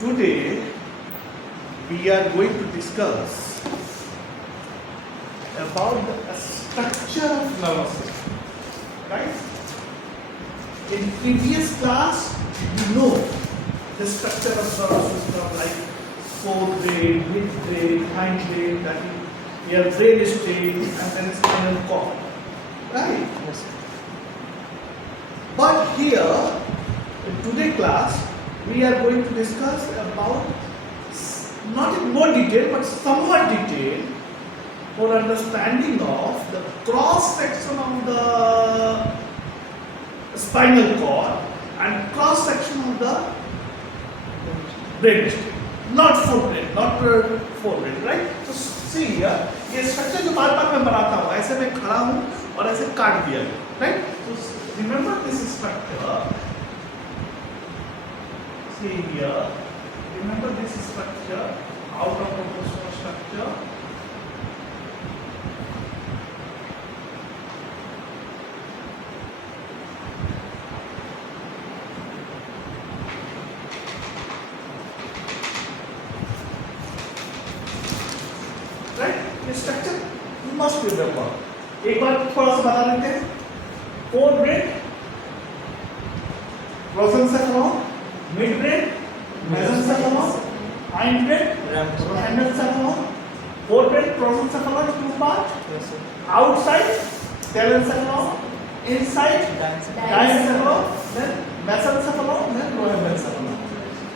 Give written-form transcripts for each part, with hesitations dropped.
Today we are going to discuss about the structure of nervous system. Right? In previous class, you know the structure of nervous system like forebrain, midbrain, hindbrain, that is your brain stem, and then spinal cord. Right? Yes, sir. But here, in today's class, we are going to discuss about, not in more detail, but somewhat detail, for understanding of the cross section of the spinal cord and cross section of the brain stem. Not forebrain, not forebrain, right? So see here, ये structure जो बार बार मैं बनाता हूँ, ऐसे मैं खड़ा हूँ और ऐसे काट दिया, right? So remember this structure. See here, remember this structure, out of proportional structure. Right? This structure you must remember. एक बार थोड़ा सा बता देते हैं. Forebrain, prosencephalon, midbrain, mesencephalon, hindbrain, ramencephalon, forebrain, prosencephalon, two part, Yes, sir. outside, telencephalon, inside, diencephalon, then mesencephalon, then ramencephalon.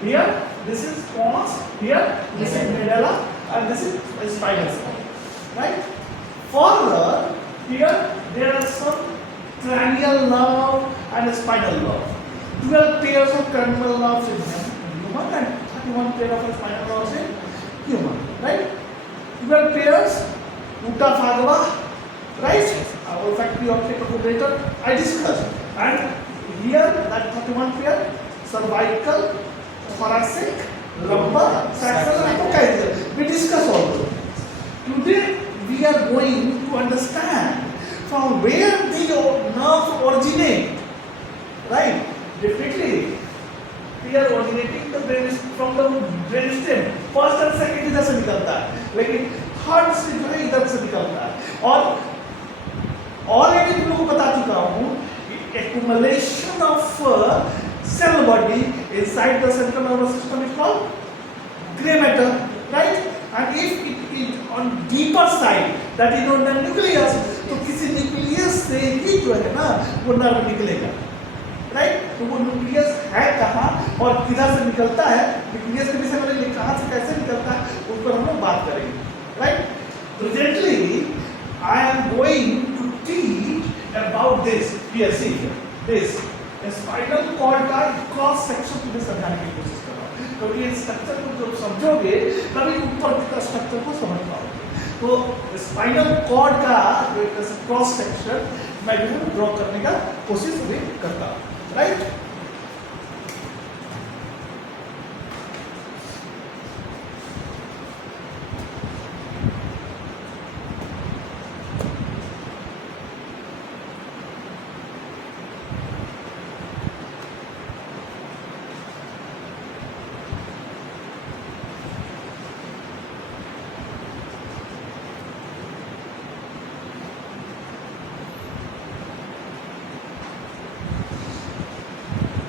Here, this is pons, here, this is medulla, and this is spinal cord. Right? Further, here there are some cranial nerve and spinal nerve. 12 pairs of cranial nerves in human and 31 pairs of spinal nerves in human. Right? 12 pairs, Uta Fagava, right? Olfactory optic later I discussed. And here that 31 pair, cervical, thoracic, lumbar, sacral and coccygeal. We discussed all those. Today we are going to understand from where the nerves originate. Right? Definitely, we are originating the brain from the brain stem. First and second इधर से निकलता है, लेकिन third से जो है इधर से निकलता है. और ऑलरेडी तुम लोगों को बता चुका हूँ, accumulation of cell body inside the central nervous system is called gray matter, right? And if it is on deeper side, that is on the nucleus, तो किसी न्यूक्लियस से ही जो है ना वो नर्व निकलेगा, राइट? तो वो न्यूक्लियस है कहाँ और किधर से निकलता है, न्यूक्लियस के विषय में कहाँ से कैसे निकलता है उस पर हम लोग बात करेंगे, right? Presently, I am going to teach about this. Here, see here, this spinal cord का क्रॉस सेक्शन तुम्हें समझाने की कोशिश कर रहा हूँ, क्योंकि इस स्ट्रक्चर को जब समझोगे तभी ऊपर का स्ट्रक्चर को समझ पाओगे. तो स्पाइनल कॉर्ड का जो एक क्रॉस सेक्शन मैं जो ड्रॉ करने का कोशिश भी करता हूँ, राइट?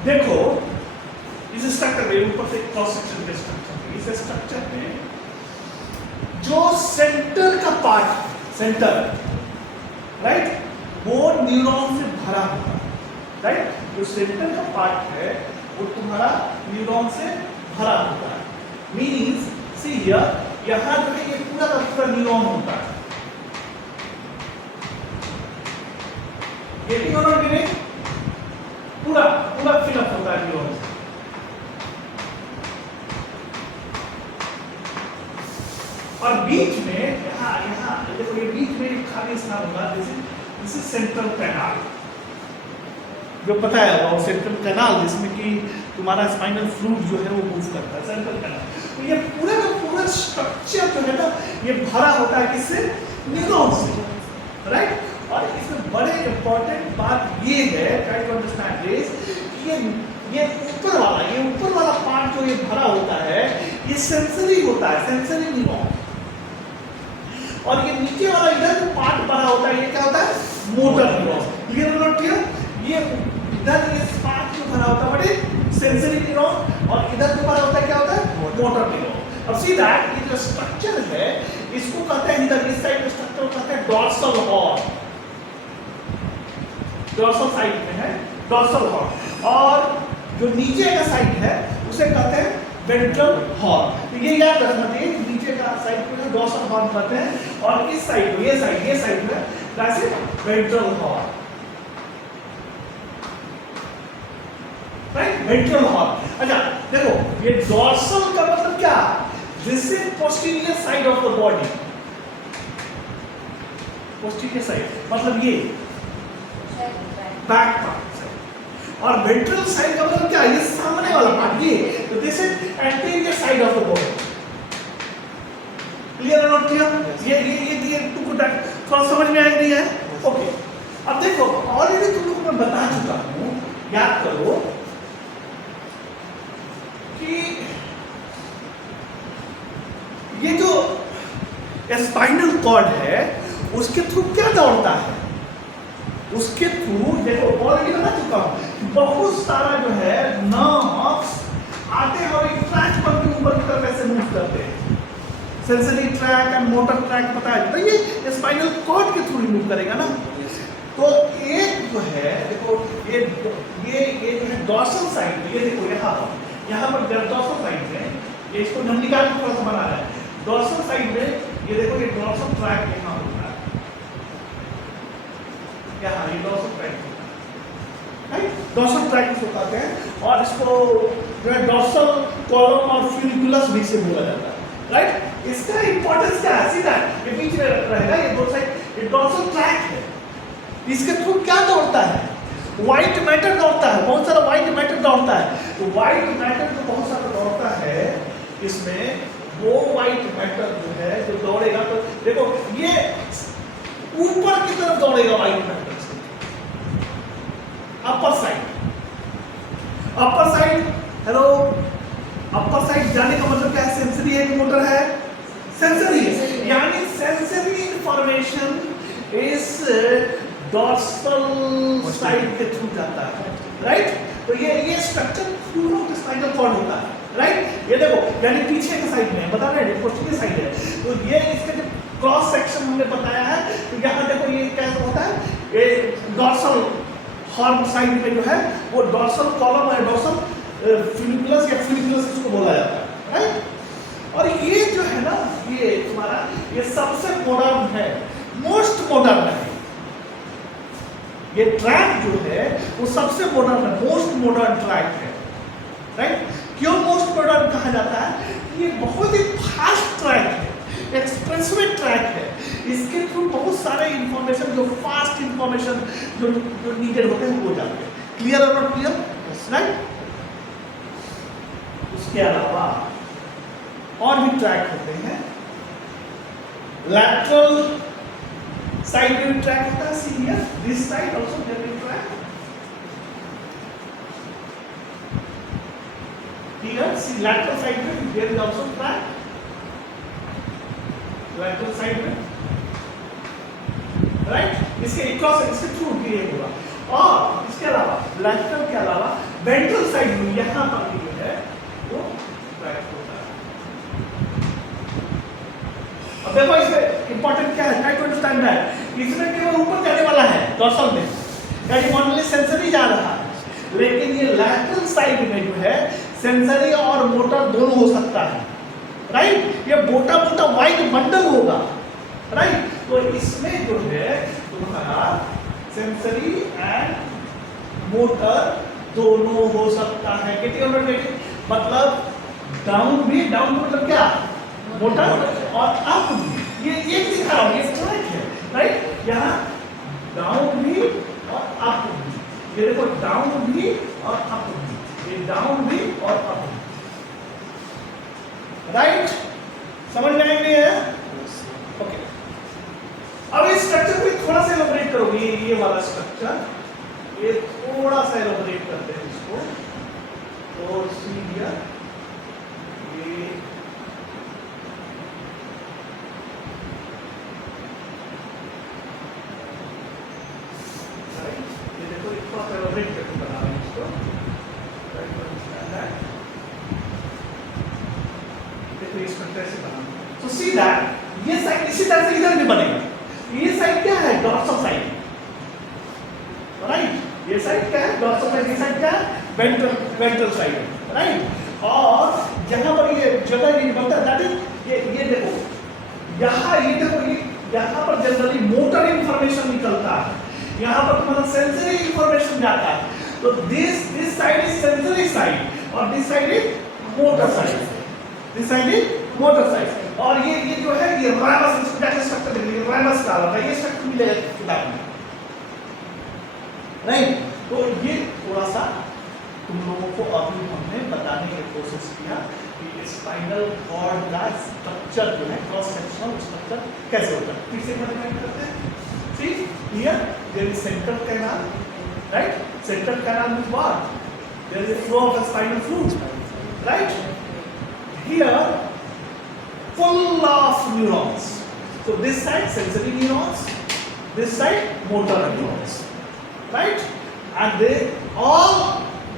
देखो इस स्ट्रक्चर में ऊपर से क्रॉस सेक्शन के स्ट्रक्चर, इस स्ट्रक्चर में जो सेंटर का पार्ट, सेंटर, राइट, वो न्यूरॉन से भरा होता है, राइट? जो सेंटर का पार्ट है वो तुम्हारा न्यूरॉन से भरा होता है. मीन्स सी हियर, यहाँ जो है ये पूरा का पूरा न्यूरॉन होता है. गेटिंग और नॉट गेटिंग? पूरा पूरा फिलअप होता है न्यूरॉन से. और बीच में यहाँ यहाँ देखो ये बीच में एक खाली स्थान होगा, दिस इज सेंट्रल कैनाल, जो पता है वो सेंट्रल कैनाल जिसमें कि तुम्हारा स्पाइनल फ्लूइड जो है वो मूव करता है, सेंट्रल कैनाल. तो ये पूरा का पूरा स्ट्रक्चर जो है ना ये भरा होता है किससे? न्यूरॉन से, राइट? और इसमें बड़े इंपॉर्टेंट बात ये है, ट्राई टू अंडरस्टैंड दिस, कि ये ऊपर वाला पार्ट जो जो ये भरा होता है ये सेंसरी होता है, सेंसरी न्यूरॉन। और ये नीचे वाला इधर जो पार्ट भरा होता है ये क्या होता है, मोटर न्यूरॉन। क्लियर नोट किया, ये इधर ये पार्ट जो भरा होता है बड़े सेंसरी न्यूरॉन, और इधर जो भरा होता है क्या होता है, मोटर न्यूरॉन। अब सी दैट ये जो स्ट्रक्चर है इसको कहते हैं, इधर इस साइड स्ट्रक्चर कहते हैं डॉर्सल हॉर्न, डॉर्सल साइड में है डॉर्सल हॉर्न, और जो नीचे का साइड है उसे कहते हैं वेंट्रल हॉर्न। तो ये याद रखना चाहिए, नीचे का साइड को डॉर्सल हॉर्न कहते हैं, और इस साइड को ये साइड में कैसे ventral horn, right, ventral horn. अच्छा देखो ये डॉर्सल का मतलब क्या, this is posterior side of the body, posterior side मतलब ये बैक पार्ट, और वेंट्रल साइड का मतलब क्या, ये सामने वाला पार्ट, ये तो this is anterior side of the body. Clear note किया, ये थोड़ा समझ में आया नहीं है, ओके। अब देखो ऑलरेडी तुम लोगों को मैं बता चुका हूं, याद करो कि ये जो स्पाइनल कॉर्ड है उसके थ्रू क्या दौड़ता है, उसके थ्रू देखो ऑलरेडी बता चुका हूं, बहुत सारा जो है नर्व्स आते हैं और एक ट्रैक पर भी ऊपर की तरफ ऐसे मूव करते हैं, sensory track and motor track पता है, तो ये स्पाइनल कॉर्ड के थ्रू मूव करेगा ना। तो एक जो है देखो ये जो है डॉर्सल साइड, ये देखो यहाँ पर डॉर्सल साइड में, ये इसको हम निकाल के थोड़ा सा बना रहे हैं, डॉर्सल साइड में ये देखो ये डॉर्सल ट्रैक यहाँ होता है, यहाँ ये डॉर्सल ट्रैक होता है, राइट, डॉर्सल ट्रैक इसको कहते हैं, और इसको जो है डॉर्सल कॉलम और फ्यूनिकुलस भी से बोला जाता है, राइट। इसका इंपॉर्टेंस क्या है, सीधा ये बीच में रहेगा, ये दो साइड, ये डॉर्सल ट्रैक है, इसके थ्रू क्या दौड़ता है, व्हाइट मैटर दौड़ता है, बहुत सारा व्हाइट मैटर दौड़ता है। तो व्हाइट मैटर जो बहुत सारा दौड़ता है इसमें वो व्हाइट मैटर जो है जो दौड़ेगा, तो देखो ये ऊपर की तरफ दौड़ेगा white matter, upper side, hello, upper side जाने का मतलब क्या है, सेंसरी है कि मोटर है, सेंसरी, यानी सेंसरी इंफॉर्मेशन इस डॉर्सल साइड के थ्रू जाता है, राइट। तो ये स्ट्रक्चर पूरा स्पाइनल कॉर्ड होता है, राइट। ये देखो यानी पीछे के साइड में बता रहे हैं, पोस्टीरियर साइड है, तो ये इसका जो क्रॉस सेक्शन हमने बताया है, तो यहाँ देखो ये कैसा होता है, ये डॉर्सल हॉर्न साइड में जो है वो डॉर्सल कॉलम है, डॉर्सल फ्यूनिकुलस या फ्यूनिकुलस इसको बोला जाता है, राइट। और ये जो है ना ये तुम्हारा ये सबसे मॉडर्न है, मोस्ट मॉडर्न है, ये ट्रैक जो है वो सबसे मॉडर्न है, मोस्ट मॉडर्न ट्रैक है, राइट। क्यों मोस्ट मॉडर्न कहा जाता है, ये बहुत ही फास्ट ट्रैक है, एक्सप्रेसवे ट्रैक है, इसके थ्रू बहुत सारे इंफॉर्मेशन जो फास्ट इंफॉर्मेशन जो नीडेड होते हैं वो जाते हैं। क्लियर और नॉट क्लियर, राइट। उसके अलावा और भी ट्रैक होते हैं, लैटरल साइड में ट्रैक होता है, see here this side also there is track, here see lateral side में there is also track, lateral side में, राइट। इसके क्रॉस इसके थ्रू भी ये होगा, और इसके अलावा लैटरल के अलावा वेंट्रल साइड में यहाँ पर भी है वो ट्रैक होता है। अब देखो इसमें इंपॉर्टेंट क्या है, ट्राई टू अंडरस्टैंड दैट, इसमें केवल ऊपर जाने वाला है डॉर्सल में, यानी ओनली सेंसरी जा रहा है, लेकिन ये लैटरल साइड में जो है सेंसरी और मोटर दोनों हो सकता है, राइट। ये मोटा मोटा वाइट बंडल होगा, राइट। तो इसमें जो है तुम्हारा सेंसरी एंड मोटर दोनों हो सकता है, मतलब डाउन भी, डाउन मतलब क्या, मोटर, और अप भी, ये एक दिखा रहा हूं, ये ट्रैक है, राइट। यहाँ डाउन भी और अप भी, ये देखो डाउन भी और अप भी, ये डाउन भी और अप भी, राइट। समझ में आएंगे, ओके। अब इस स्ट्रक्चर को थोड़ा सा एलोबरेट करोगे, ये वाला स्ट्रक्चर, ये थोड़ा सा एलोबरेट करते हैं इसको, तो सी हियर that. देखो ये स्ट्रक्चर ऐसे बना, तो सी दैट ये साइड इसी तरह से इधर भी बनेगा। ये साइड क्या है? Dorsal side, right? ये साइड क्या है? Dorsal side. ये साइड क्या है? Ventral side, right? और जहां पर ये जगह ये बनता है दैट इज ये देखो यहाँ, ये देखो ये यहाँ पर जनरली मोटर इंफॉर्मेशन निकलता है, यहाँ पर तुम्हारा सेंसरी इंफॉर्मेशन जाता है। तो this side is sensory side और this side is motor side, this side is motor side. और ये जो है ये राइबस स्ट्रक्चर देखिए, राइबस का होता है, ये स्ट्रक्चर मिलेगा किताब में, राइट? तो ये थोड़ा सा तुम लोगों को अभी हमने बताने की कोशिश किया कि स्पाइनल कॉर्ड का स्ट्रक्चर जो है, क्रॉस सेक्शनल स्ट्रक्चर कैसे होता है। फिर से डिफाइन करते हैं। See here there is central canal, right? Central canal means what? There is a flow of the spinal fluid, right? Here full of neurons. So this side sensory neurons, this side motor neurons, right? And they all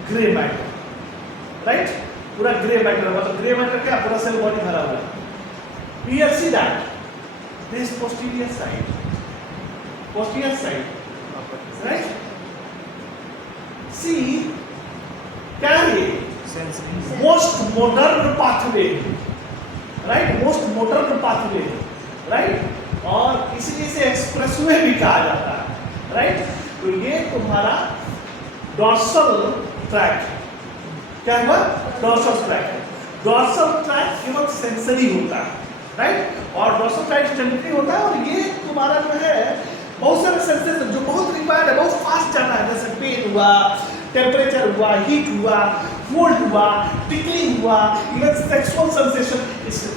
gray matter, right? पूरा grey matter, मतलब grey matter क्या? पूरा cell body भरा हुआ है। Here see that this posterior side, right? See क्या है? Most modern pathway, right? Most modern pathway, right? और इसीलिए इसे एक्सप्रेसवे भी कहा जाता है, राइट? तो ये तुम्हारा डॉर्सल ट्रैक्ट क्या हुआ? Dorsal tract. डॉर्सल ट्रैक्ट केवल सेंसरी होता है, राइट? और डॉर्सल ट्रैक्ट टेम्पररी होता है और ये तुम्हारा जो है बहुत सारे सेंसेशन जो बहुत रिक्वायर्ड है, बहुत फास्ट जाता है, जैसे पेन हुआ, टेम्परेचर हुआ, हीट हुआ, कोल्ड हुआ, टिकलिंग हुआ, इवन सेक्सुअल सेंसेशन, इससे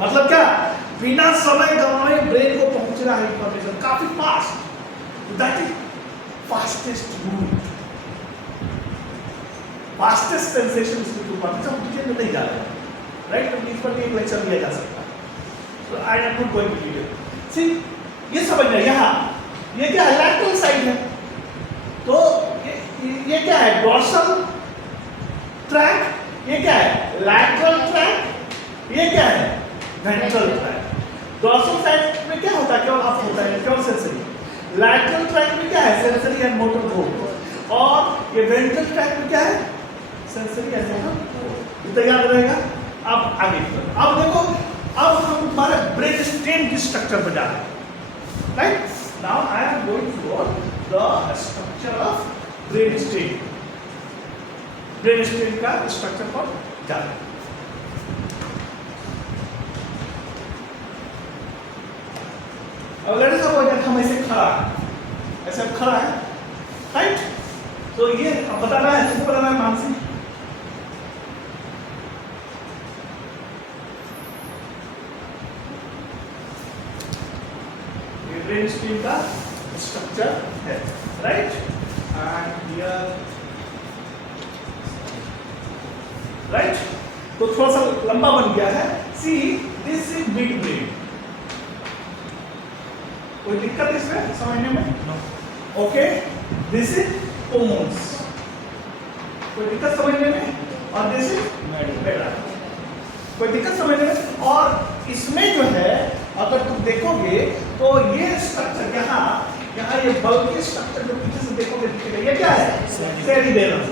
मतलब क्या? बिना समय गंवाए ब्रेन को पहुंच रहा है इंफॉर्मेशन काफी fast. That is fastest route, fastest sensation इसके थ्रू पाते हैं। हम डिटेल में नहीं जा रहे हैं, राइट? तो इस पर भी एक लेक्चर दिया जा सकता है, तो I am not going to detail. See ये समझना, यहाँ ये क्या है? लैटरल साइड है, तो ये क्या है? Dorsal tract. ये क्या है? Lateral tract. ये क्या है? Ventral tract. डॉर्सल साइड में क्या होता है? केवल अप होता है, केवल सेंसरी। लैटरल ट्रैक्ट में क्या है? Sensory and motor both. और ये वेंट्रल ट्रैक्ट में क्या है? Sensory and motor. इतना याद रहेगा। अब आगे अब देखो, अब हम हमारे ब्रेन स्टेम की स्ट्रक्चर पर जा रहे हैं, right? Now I am going for the structure of brain stem. Brain stem का स्ट्रक्चर पर जा रहे हैं। अब लेट्स सपोज हम ऐसे खड़ा है, ऐसे खड़ा है, राइट? तो ये अब बताना है, तुमको बताना है मानसी, ये ब्रेन स्टेम का स्ट्रक्चर है, राइट? And here, right? तो थोड़ा सा लंबा बन गया है। See this is mid brain. कोई दिक्कत इसमें समझने में? No. Okay, this is pons. कोई दिक्कत समझने में? और दिस इज मेडुला। कोई दिक्कत समझने में? और इसमें जो है अगर तुम देखोगे तो ये स्ट्रक्चर यहाँ ये बल्कि स्ट्रक्चर जो पीछे से देखोगे दिखेगा, ये क्या है? सेरिबेलम।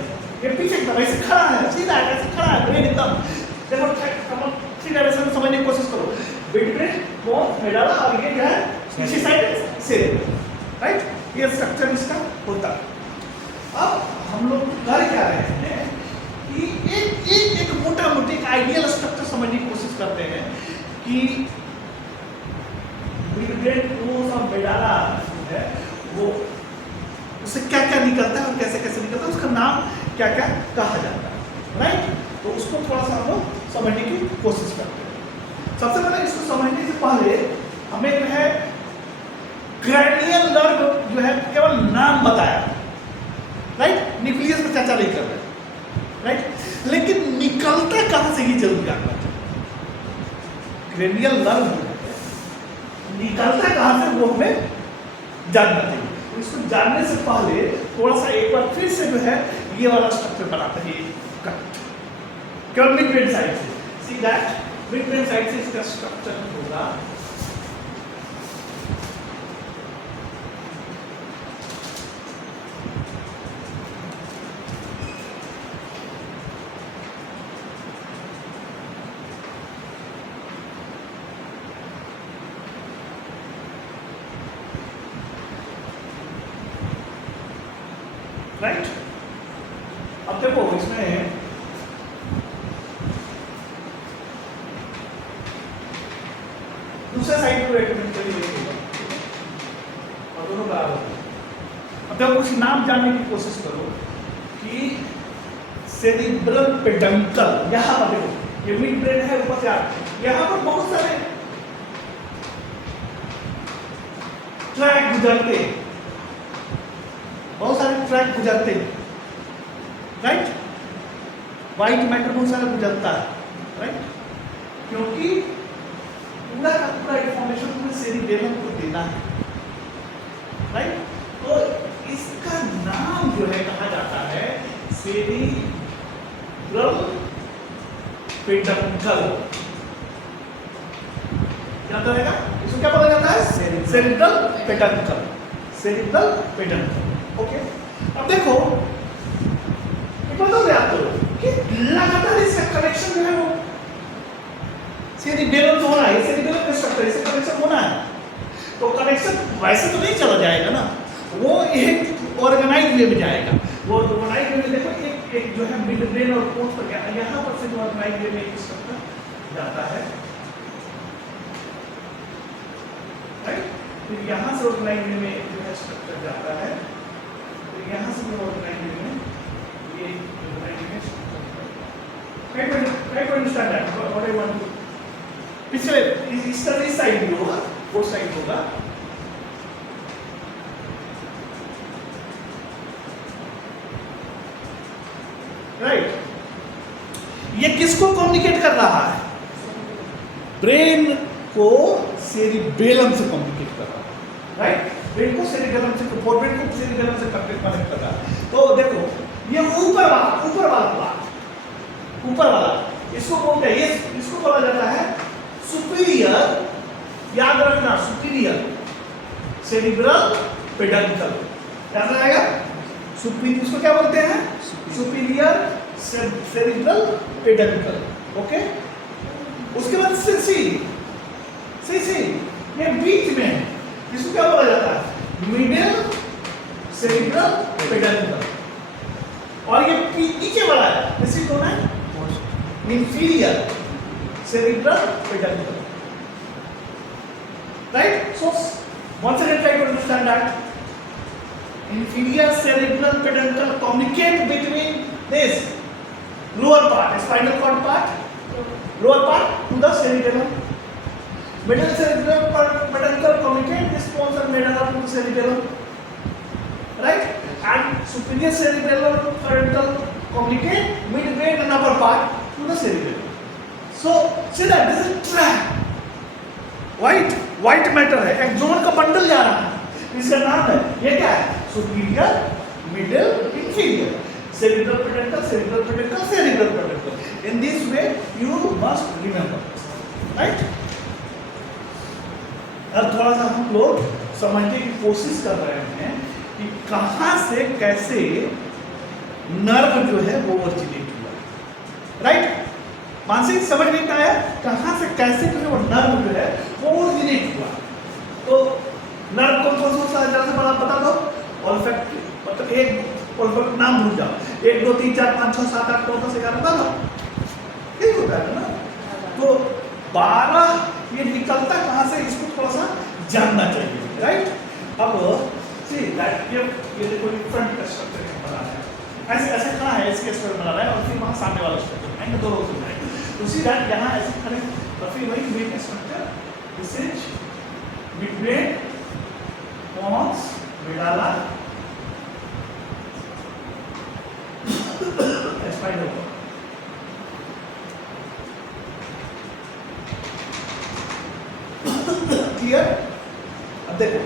ये पीछे एकदम ऐसे खड़ा है, सीधा ऐसे खड़ा है, ब्रेन एकदम देखो, थ्री डायमेंशन में समझने की कोशिश करो। मिड ब्रेन, पोन्स, मेडुला, और ये क्या है? इसी साइड सेरिबेलम, राइट? ये स्ट्रक्चर इसका होता है। अब हम लोग कर क्या रहे हैं कि एक मोटा मोटी आइडियल स्ट्रक्चर समझने की कोशिश करते हैं कि मिड ब्रेन, पोन्स और मेडुला है वो उससे क्या क्या निकलता है और कैसे कैसे निकलता है, उसका नाम क्या क्या कहा जाता है, राइट? तो उसको थोड़ा सा हम लोग समझने की कोशिश करते हैं। सबसे पहले इसको समझने से पहले हमें जो है क्रैनियल नर्व जो है केवल नाम बताया, राइट? न्यूक्लियस पर चर्चा नहीं कर रहे, राइट? लेकिन निकलता कहां से ये जरूर जानना चाहिए। क्रैनियल नर्व निकलता कहां से वो हमें जानना चाहिए। इसको जानने से पहले थोड़ा सा एक बार फिर से जो है ये वाला स्ट्रक्चर बनाता है, ये कट केवल मिड ब्रेन साइड से। See that mid brain side से इसका स्ट्रक्चर होगा राइट। अब देखो इसमें दूसरे साइड पे चलिए और दोनों बराबर होगा। अब देखो कुछ नाम जानने की कोशिश करो कि सेरिब्रल पेडंकल, यहाँ पर देखो ये मिड ब्रेन है ऊपर से यहाँ पर बहुत सारे ट्रैक गुजरते, बहुत सारे ट्रैक गुजरते, राइट। व्हाइट मैटर बहुत सारा गुजरता है, राइट, क्योंकि पूरा का पूरा इंफॉर्मेशन तुम्हें सेरिबेलम को देना है, राइट। तो इसका नाम जो है कहा जाता है सेरिब्रल पेडंकल। क्या रहेगा इसको, क्या बोला जाता है? Cerebral peduncle, cerebral peduncle. Okay, अब देखो बता दो आप तो कि लगातार इसका कनेक्शन जो है वो सेरिबेलम तो होना है, सेरिबेलम का स्ट्रक्चर इससे कनेक्शन होना है। तो कनेक्शन वैसे तो नहीं चला जाएगा ना, वो एक ऑर्गेनाइज वे में जाएगा। वो ऑर्गेनाइज वे में देखो एक जो है मिड ब्रेन और पोस्ट पर गया, यहाँ पर से जो ऑर्गेनाइज वे में एक स्ट्रक्चर जाता है, राइट। फिर यहाँ से ऑर्गेनाइज वे में जो है स्ट्रक्चर जाता है, फिर यहाँ से जो ऑर्गेनाइज वे में ये organise way structure. Try to understand that what I want to। पिछले इस तरह इस साइड भी होगा, वो साइड होगा, राइट। ये किसको कम्युनिकेट कर रहा है? ब्रेन को सेरिबेलम से कम्युनिकेट कर रहा है, राइट। ब्रेन को सेरिबेलम से, फोरब्रेन को सेरिबेलम से कनेक्ट कर रहा है। तो देखो ये ऊपर वाला पार्ट, ऊपर वाला इसको बोलते हैं, ये इसको बोला जाता है सुपीरियर, याद रखना, सुपीरियर सेरिब्रल पेडंकल, याद रहेगा। सुपीरियर इसको क्या बोलते हैं? Superior cerebral peduncle. ओके, उसके बाद सी ये बीच में इसको क्या बोला जाता है? Middle cerebral peduncle. और ये नीचे वाला है, इसी को ना inferior cerebral peduncle, right? So once again try to understand that inferior cerebral peduncle communicate between this lower part, spinal cord part, lower part to the cerebellum. Middle cerebral peduncle communicate this pons and medulla to the cerebellum, right? And superior cerebral peduncle communicate midbrain and upper part to the cerebellum. So see that this is track, white matter है, एक zone का bundle जा रहा है, इसका नाम है, ये क्या है? Superior, middle, inferior, cerebral peduncle, cerebral peduncle, cerebral peduncle. In this way you must remember, right? अब थोड़ा सा हम लोग समझने की कोशिश कर रहे हैं कि कहाँ से कैसे नर्व जो है वो ओरिजिनेट हुआ, राइट। मानसिक समझ में आया कहाँ से कैसे जो है वो नर्व जो है वो ओरिजिनेट हुआ। तो नर्व कौन सा जरा से बता दो। ऑल्फैक्टरी, मतलब एक ऑल्फैक्ट नाम भूल जाओ, 1 2 3 4 5 6 7 8 9 10 11 बता दो, यही होता है ना। तो 12 ये निकलता कहाँ से, इसको थोड़ा सा जानना चाहिए, राइट। अब सी दैट ये देखो फ्रंट का स्ट्रक्चर बना है, ऐसे कहाँ है, इसके स्ट्रक्चर बना रहा है, और फिर वहाँ सामने वाला स्ट्रक्चर एंड दोनों से बनाएंगे। तो सी दैट यहाँ ऐसे खड़े रफी वही main structure, this is midbrain, pons, medulla, spinal cord। Clear. अब देखो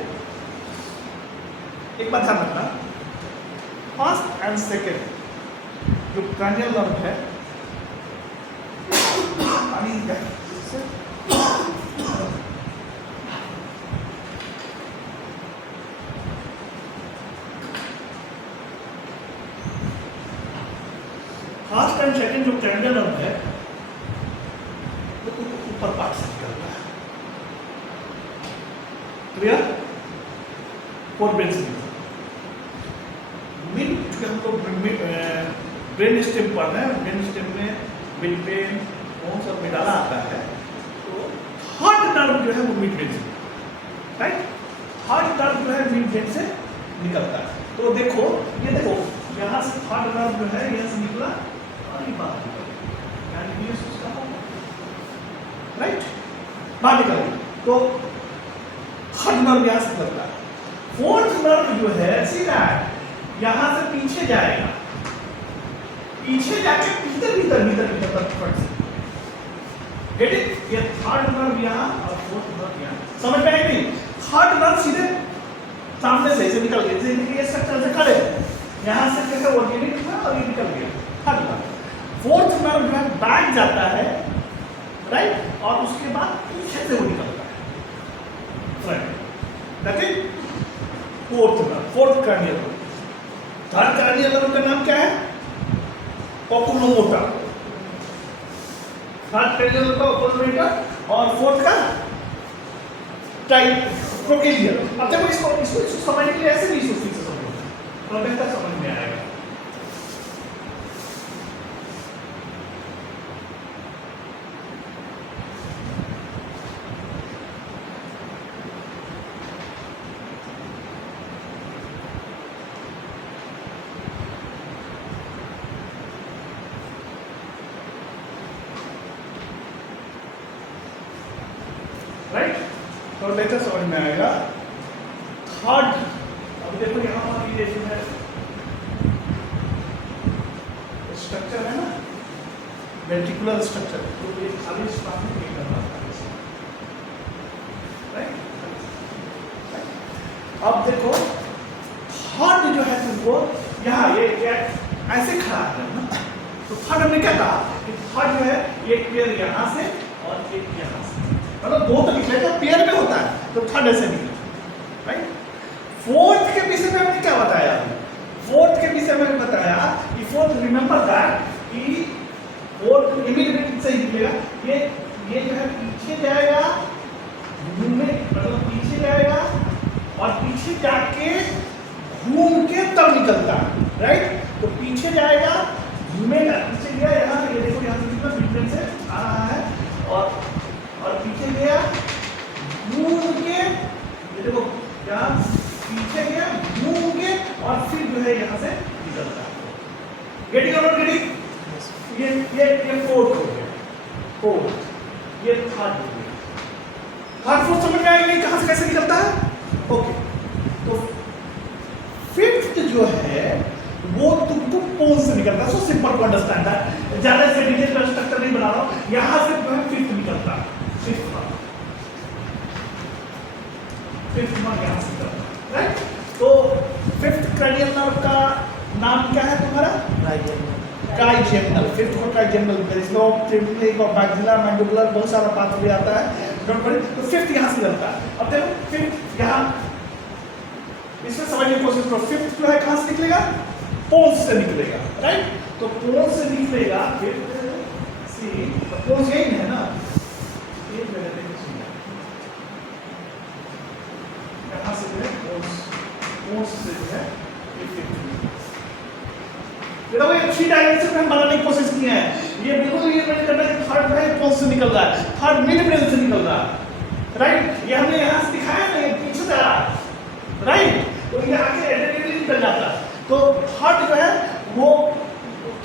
एक बात ध्यान रखना, फर्स्ट एंड सेकेंड जो क्रैनियल नर्व है पानी का इससे फर्स्ट एंड सेकंड जो क्रैनियल नर्व है वो ऊपर पार्ट से निकलता है। क्लियर? फोर ब्रेन से मिड जो हम लोग ब्रेन स्टेम पढ़ रहे हैं, ब्रेन स्टेम में मिड ब्रेन कौन सा मिडाला आता है, तो हार्ट नर्व जो है वो मिड ब्रेन से, राइट? हार्ट नर्व जो है मिड ब्रेन से निकलता है। तो देखो ये देखो यहाँ से हार्ट नर्व जो है यहाँ से निकला और ये बाहर निकल गया, यानी ये उसका राइट बाहर निकल गया। तो हार्ट नर्व यहाँ से निकलता है। फोर्थ नर्व जो है सीधा यहाँ से पीछे जाएगा, पीछे जाके भीतर भीतर भीतर भीतर तक फट से गेट इट। ये थर्ड नर्व यहाँ और फोर्थ नर्व यहाँ, समझ में आई नहीं? थर्ड नर्व सीधे सामने से निकल गया, जैसे ये स्ट्रक्चर से खड़े यहाँ से कैसे ऑर्गेनिक था और ये निकल गया थर्ड नर्व। फोर्थ नर्व जो है बैक जाता है, राइट, और उसके बाद पीछे से वो निकलता है front. That is fourth nerve, fourth cranial nerve. Third cranial nerve का नाम क्या है? ओकुलोमोटर। थर्ड क्रैनियल नर्व का ओकुलोमोटर और फोर्थ का ट्राइकोक्लियर। अब देखो इसको समझने के लिए ऐसे नहीं सोचते से समझो, तो बेहतर समझ में आएगा। राइट, तो लेटर समझ में आएगा। थर्ड, अब देखो यहाँ पर ये जो है स्ट्रक्चर है ना, वेंट्रिकुलर स्ट्रक्चर, तो ये खाली स्पार्क में नहीं करना है, राइट। अब देखो थर्ड जो है तुमको यहाँ ये ऐसे खड़ा है ना, तो थर्ड हमने क्या कहा कि थर्ड जो है एक पेयर यहाँ से और एक यहाँ से, मतलब दो तो निकलेगा पेयर में होता है, तो थर्ड ऐसे निकले, राइट। फोर्थ के विषय में हमने क्या बताया? फोर्थ के विषय में बताया कि फोर्थ, रिमेंबर दैट कि फोर्थ इमीडिएट से ही निकलेगा। ये जो है पीछे जाएगा, घूमे मतलब पीछे जाएगा और पीछे जाके घूम के तब निकलता है, राइट। तो पीछे जाएगा, घूमेगा, पीछे गया यहाँ, ये देखो यहाँ से कितना बिल्कुल से आ रहा है और पीछे गया, घूम के, ये देखो यहाँ पीछे गया, घूम के और फिर जो है यहाँ से निकलता है। गेटिंग और नॉट गेटिंग? ये फोर्थ हो गया, फोर्थ। ये थर्ड हो गया। थर्ड फोर्थ समझ में आएगा नहीं कहाँ से कैसे निकलता है? ओके, तो फिफ्थ जो है वो तुमको पोन से निकलता है। So simple to understand that, ज्यादा से डिटेल स्ट्रक्चर नहीं बना रहा हूँ। यहाँ से जो है फिफ्थ निकलता है, फिफ्थ नर्व यहाँ से निकलता है, राइट। तो फिफ्थ क्रैनियल नर्व का नाम क्या है तुम्हारा? ट्राइजेमिनल। फिफ्थ को ट्राइजेमिनल, देयर इज नो ट्रिप्लिक और मैक्सिलर मैंडिबुलर, बहुत सारा पाथवे आता है, डोंट वरी। तो फिफ्थ यहाँ से निकलता है। अब देखो फिफ्थ यहाँ इसमें समझने की कोशिश करो। फिफ्थ जो है कहाँ से निकलेगा? पोन्स से निकलेगा, राइट। तो पोन्स से निकलेगा फिफ्थ, सी पोन्स यही है ना, ये मेरे देखो सुनिए, यहाँ से जो है पोन्स से जो है ये फिफ्थ। देखो ये थ्री डायमेंशन में हम बनाने की कोशिश की है। ये बिल्कुल ये मैंने करना है, थर्ड जो है पोन्स से निकल रहा है, थर्ड मिड ब्रेन से निकल रहा है, राइट। ये हमने यहाँ से दिखाया ना, ये पीछे से आ रहा है, राइट। तो ये आगे एडेटिवली निकल जाता है। तो थर्ड जो है वो,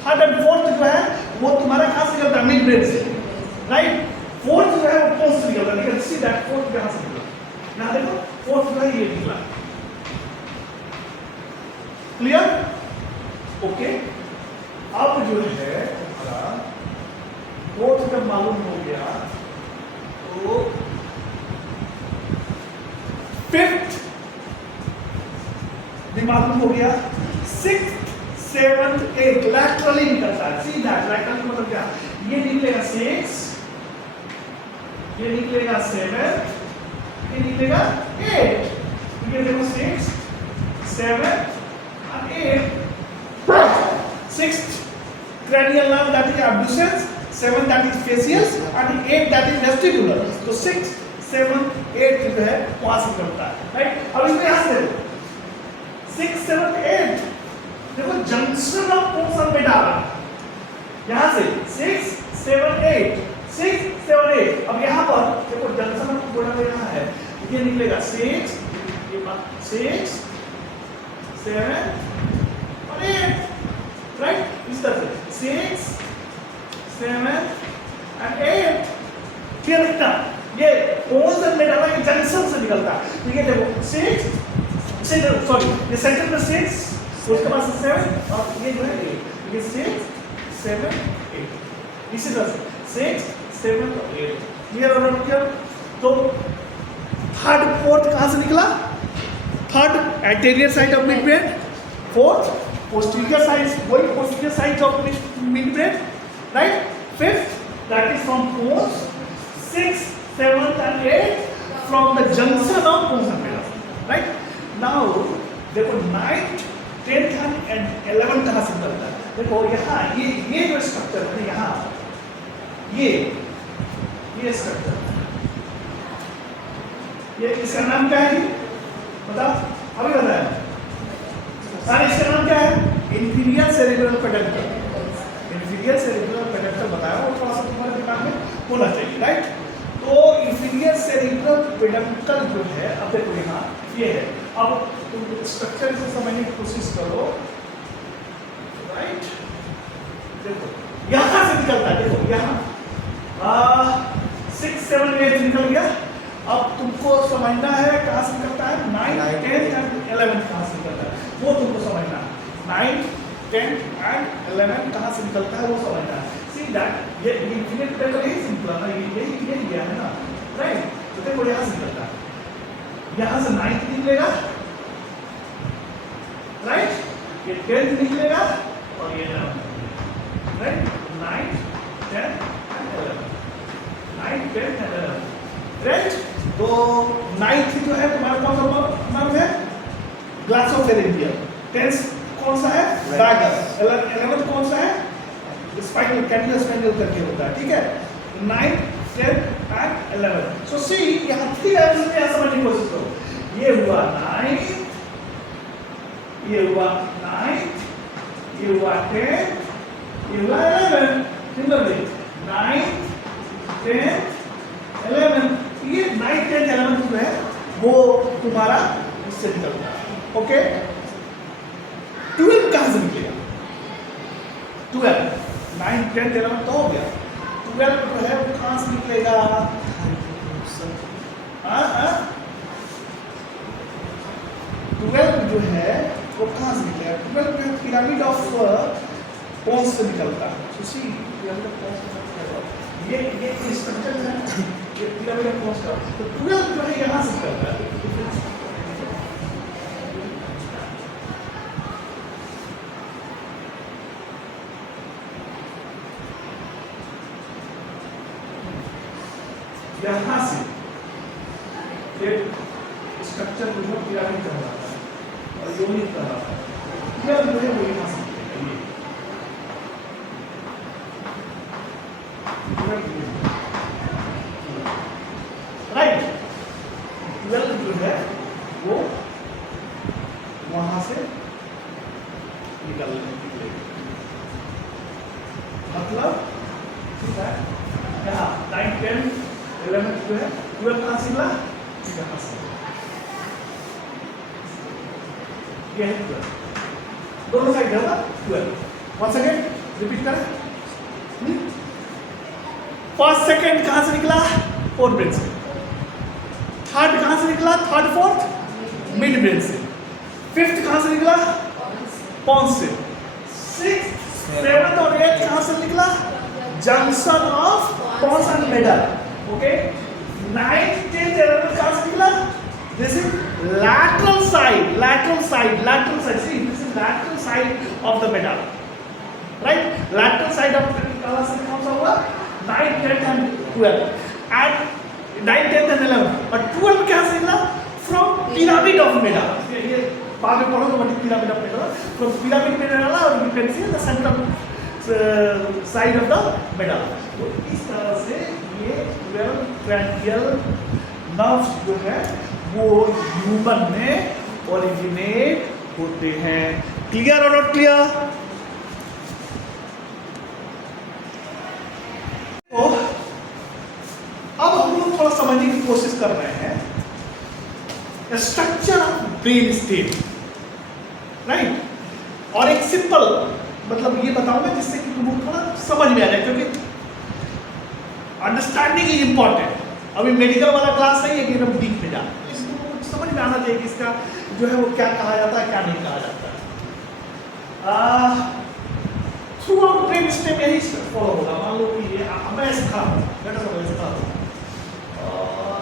थर्ड एंड फोर्थ जो है वो तुम्हारा कहाँ से निकलता है? मिड ब्रेन से, राइट। फोर्थ जो है वो पोन्स से निकलता है, लेकिन सी दैट फोर्थ कहाँ से निकला? यहाँ देखो फोर्थ जो है ये निकला, क्लियर? ओके। अब जो है हमारा फोर्थ जब मालूम हो गया तो फिफ्थ भी मालूम हो गया, सिक्स्थ, सेवंथ एट लैटरली निकलता है। सी दैट लैटरल मतलब क्या, ये निकलेगा 6, ये निकलेगा 7, ये निकलेगा 8। ये देखो 6 7 and 8। 6th cranial nerve that is abducens, 7 that is facial and 8 that is vestibular। तो 6 7 8 जो है वहां से निकलता है, राइट। अब इसमें यहां से 6 7 8 देखो जंक्शन ऑफ पोर्शन में डाला, यहां से 6 7 8 6 7 8। अब यहां पर देखो जंक्शन ऑफ पोर्शन में यहां है, ये निकलेगा 6 6 7 और 8, राइट। इस तरह से 6 7 and 8। क्लियर है? ये पोर्शन में डाला, ये जंक्शन से निकलता है। तो ये देखो 6 सॉरी ये सेंटर में 6, उसके बाद 7 और ये जो है 8। ये 6 7 8 इसी तरह से 6 7 और 8। क्लियर और नॉट क्लियर? तो थर्ड फोर्थ कहां से निकला? Third anterior side of midbrain, fourth posterior side, वही posterior side of midbrain, right. Fifth that is from pons, 6 7 and 8 from the junction of bones and pillars, right? Now देखो 9th 10th and 11th कहाँ से निकलता है? देखो यहाँ ये जो स्ट्रक्चर है यहाँ, ये स्ट्रक्चर, ये इसका नाम क्या है? बताओ, अभी बताया सारे। इसका नाम क्या है? Inferior cerebral peduncle. Inferior cerebral peduncle बताया, वो थोड़ा सा तुम्हारे दिमाग में होना चाहिए, राइट। तो इंफीरियर सेरेब्रल पेडंकल जो है, अब देखो यहाँ ये है। अब तुम स्ट्रक्चर से समझने की कोशिश करो, राइट। देखो यहाँ से निकलता है, देखो यहाँ 6 7 8 निकल गया। अब तुमको समझना है कहाँ से निकलता है, 9 10 and 11 कहाँ से निकलता है, वो तुमको समझना है। 9 10 and 11 कहाँ से निकलता है वो समझना है। सी दैट ये इंफिनिट पेडल यही सिंपल है ना, ये लिया है ना, राइट। तो देखो यहाँ से निकलता है, यहाँ से 9 निकलेगा, राइट। ये 10 निकलेगा और ये 11, राइट। 9 10 and 11 9 10 and 11, right. तो 9th जो है तुम्हारा कौन सा नाम है? ग्लासोफेरेंजियल। 10th कौन सा है? वैगस। 11th कौन सा है? स्पाइनल कैंडिलस स्पाइनल करके होता है, ठीक है। 9 10 and 11। सो सी यहाँ 3 एलिमेंट्स में समझने की कोशिश करो। ये हुआ 9, ये हुआ 9, ये हुआ 10, ये हुआ 11। सिमिलरली 9 10 11, ये 9 10 11 जो है वो तुम्हारा इससे निकलता है, ओके। 12 कहां से निकलेगा? 12 9 10 11 तो हो गया। 12 जो है वो कहां से निकलेगा? हाँ 12 जो है वो कहां से निकलेगा? 12 जो पिरामिड ऑफ पोन्स से निकलता है। तो सी ये स्ट्रक्चर है, ये पिरामिड ऑफ पोन्स का। तो 12 जो है यहाँ से निकलता है। यहाँ से एक स्ट्रक्चर जो है पिरामिड कहलाता है और योनिक कहलाता है। पिरामिड जो है वो यहाँ से राइट। 12 जो है वो वहां से निकलेगा, मतलब ठीक है। यहाँ 9 10 11 जो है 12 कहाँ से निकला? यहाँ से। ये है 12, दोनों साइड है ना 12। वन सेकेंड रिपीट करें। फर्स्ट सेकेंड कहां से निकला? फोर्थ ब्रेन से। थर्ड कहां से निकला? थर्ड फोर्थ मिड ब्रेन से। फिफ्थ कहां से निकला? पॉन्स से। सिक्स्थ सेवंथ और एट्थ कहां से निकला? Junction of pons and middle, okay. 9th 10th 11th कहां से निकला? This is lateral side, lateral side, lateral side. See, this is lateral side of the medulla, right? Lateral side of the medulla से कौन सा हुआ? 9, 10 and 12. And 9, 10 and 11. और 12 क्या से मिला? From pyramid of medulla. ये बाद में पढ़ोगे what is pyramid of medulla? From pyramid medulla, और you can see the central side of the medulla. तो इस तरह से ये 12 cranial nerves जो है वो ह्यूमन में ओरिजिनेट होते हैं. क्लियर और नॉट क्लियर? तो अब हम लोग थोड़ा समझने की कोशिश कर रहे हैं structure of brain stem, right? और एक सिंपल मतलब ये बताऊंगा जिससे कि तुम थोड़ा समझ में आ जाए, क्योंकि अंडरस्टैंडिंग इज इंपॉर्टेंट. अभी मेडिकल वाला क्लास नहीं है कि एकदम डीप में जाए, इसको समझ में आना चाहिए कि इसका जो है वो क्या कहा जाता है क्या नहीं कहा जाता है. थ्रू आउट ब्रेन स्टेम यही फॉलो होगा. मान लो कि ये मैं ऐसे खड़ा हूँ, बेटा समझ ऐसे खड़ा हूँ और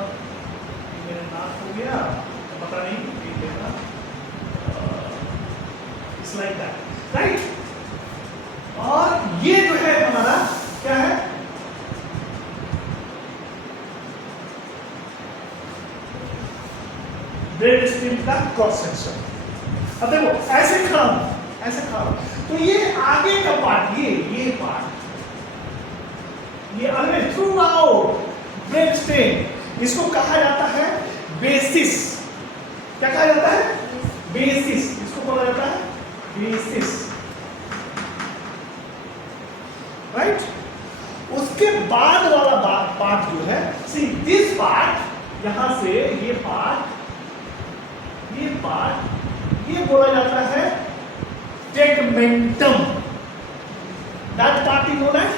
मेरा नाक हो गया, पता नहीं देखना, इट्स लाइक दैट, राइट? और ये जो है हमारा क्या है? ब्रेन स्टेम का क्रॉस सेक्शन. अब देखो ऐसे खड़ा हूं, ऐसे खड़ा हूं, तो ये आगे का पार्ट, ये पार्ट, ये अलग थ्रू आउट ब्रेन स्टेम, इसको कहा जाता है बेसिस. क्या कहा जाता है? बेसिस. इसको बोला जाता है बेसिस, राइट? उसके बाद वाला पार्ट जो है, सी दिस पार्ट, यहां से ये पार्ट, ये बोला जाता है tegmentum. That part is known as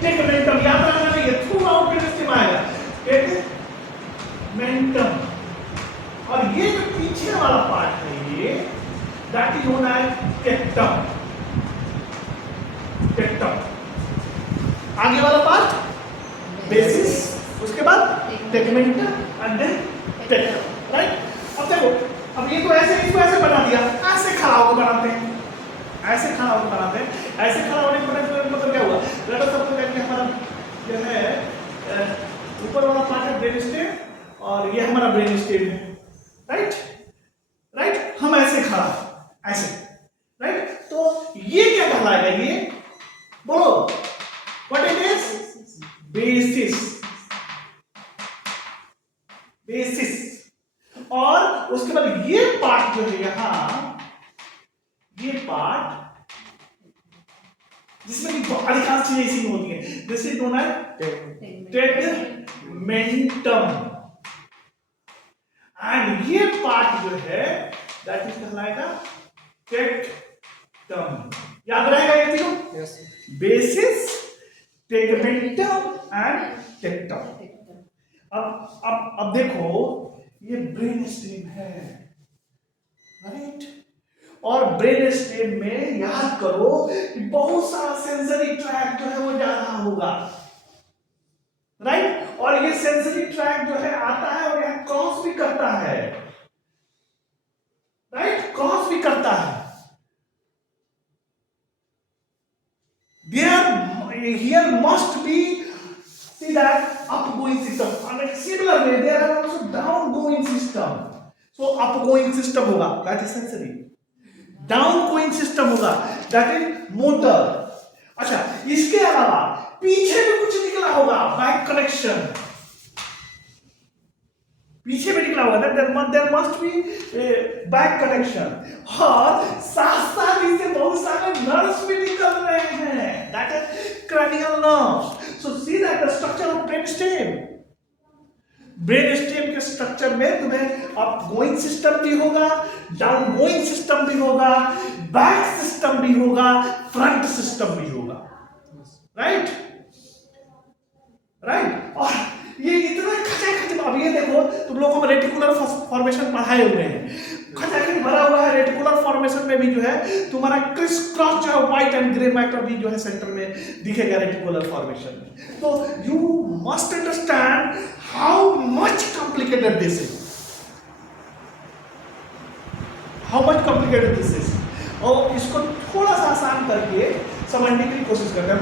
tegmentum. याद रखना चाहिए, थ्रू आउट ब्रेन स्टेम आएगा टेगमेंटम. और ये जो पीछे वाला पार्ट है ये, that is known as tectum. Tectum. आगे वाला पार्ट बेसिस, उसके बाद tegmentum and then tectum, right? अब देखो, अब ये तो ऐसे, इसको ऐसे बना दिया, ऐसे खड़ा होकर बनाते हैं, ऐसे खड़ा होकर बनाते हैं. ऐसे खड़ा होने का मतलब क्या हुआ? लेट्स सपोज कि हमारा जो है ऊपर वाला पार्ट है ब्रेन स्टेम और ये हमारा ब्रेन स्टेम है, राइट? राइट? हम ऐसे खड़ा, ऐसे, राइट? तो ये क्या कहलाएगा? ये बोलो what it is? Basis. Basis. और उसके बाद ये पार्ट जो है यहां, ये पार्ट जिसमें कि अधिकांश चीजें इसी में होती है, this is known as tegmentum. And ये पार्ट जो है दैट इज कहलाएगा टेक्टम. याद रहेगा ये तीनों? Yes. Basis, tegmentum and tectum. अब देखो ये ब्रेन स्टेम है, राइट? और ब्रेन स्टेम में याद करो कि बहुत सारा सेंसरी ट्रैक जो है वो जा रहा होगा, राइट? और ये सेंसरी ट्रैक जो है आता है और यहां क्रॉस भी करता है, राइट? क्रॉस भी करता है. Here must be, see that upgoing system, and similarly there are also downgoing system. So upgoing system होगा, that is sensory. Downgoing system होगा, that is motor. अच्छा, इसके अलावा पीछे भी कुछ निकला होगा, back connection. पीछे भी निकला होगा, there must be back connection. और साथ साथ इससे बहुत सारे नर्व्स भी निकल रहे हैं, that is cranial nerves. So see that the structure of brain stem. Brain stem के स्ट्रक्चर में तुम्हें अपगोइंग सिस्टम भी होगा, डाउनगोइंग सिस्टम भी होगा, बैक सिस्टम भी होगा, फ्रंट सिस्टम भी होगा, राइट? राइट? और ये इतना खचाखच, अब ये देखो तुम लोगों को रेटिकुलर फॉर्मेशन पढ़ाए हुए हैं, खचाखच भरा हुआ है. रेटिकुलर फॉर्मेशन में भी जो है तुम्हारा क्रिस क्रॉस जो है व्हाइट एंड ग्रे मैटर भी जो है सेंटर में दिखेगा रेटिकुलर फॉर्मेशन में. तो you must understand how much complicated this is, how much complicated this is. और इसको थोड़ा सा आसान करके समझने की कोशिश करते हैं।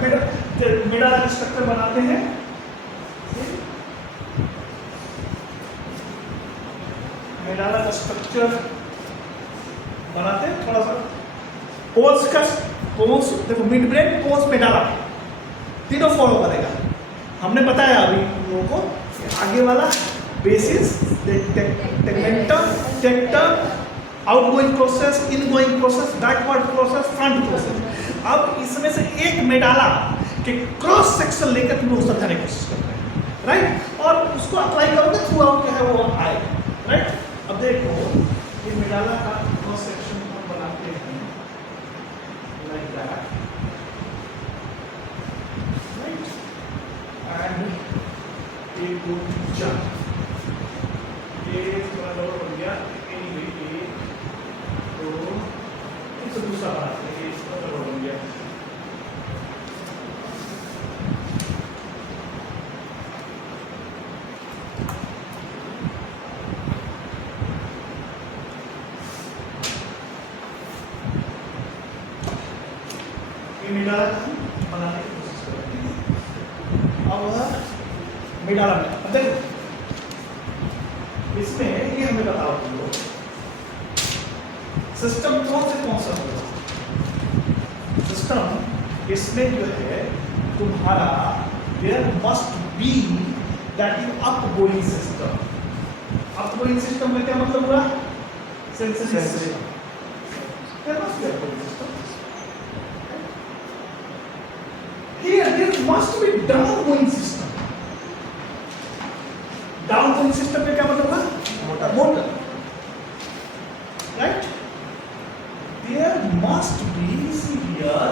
मेडाला का स्ट्रक्चर बनाते हैं, मेडाला का स्ट्रक्चर बनाते हैं थोड़ा सा। पोन्स का पोन्स देखो, मिड ब्रेन, पोन्स, मेडाला तीनों फॉलो करेगा। हमने बताया अभी लोगों को आगे वाला basis, tegmentum, tectum, outgoing process, ingoing process, backward process, front process. अब इसमें से एक मेडाला के क्रॉस सेक्शन लेकर तुम लोग समझाने की कोशिश करते हैं, राइट, और उसको अप्लाई करोगे थ्रू आउट जो है वो आएगा, राइट। अब देखो ये मेडाला का क्रॉस सेक्शन हम बनाते हैं लाइक दैट, राइट, एंड ये दो जंप, ये थोड़ा लोअर हो गया, एनीवे ये तो इससे दूसरा बनाते हैं, ये इसका लोअर हो गया। मेडाला बनाने की कोशिश करते हैं। अब मेडाला में अब देखो इसमें ये हमें बताओ तुम लोग सिस्टम कौन सा होगा। सिस्टम इसमें जो है तुम्हारा there must be that is upgoing system. Upgoing system में क्या मतलब हुआ? Sensory system. There must be upgoing system. Here there must be downgoing system. Downgoing system में क्या मतलब है? Motor, right? There must be here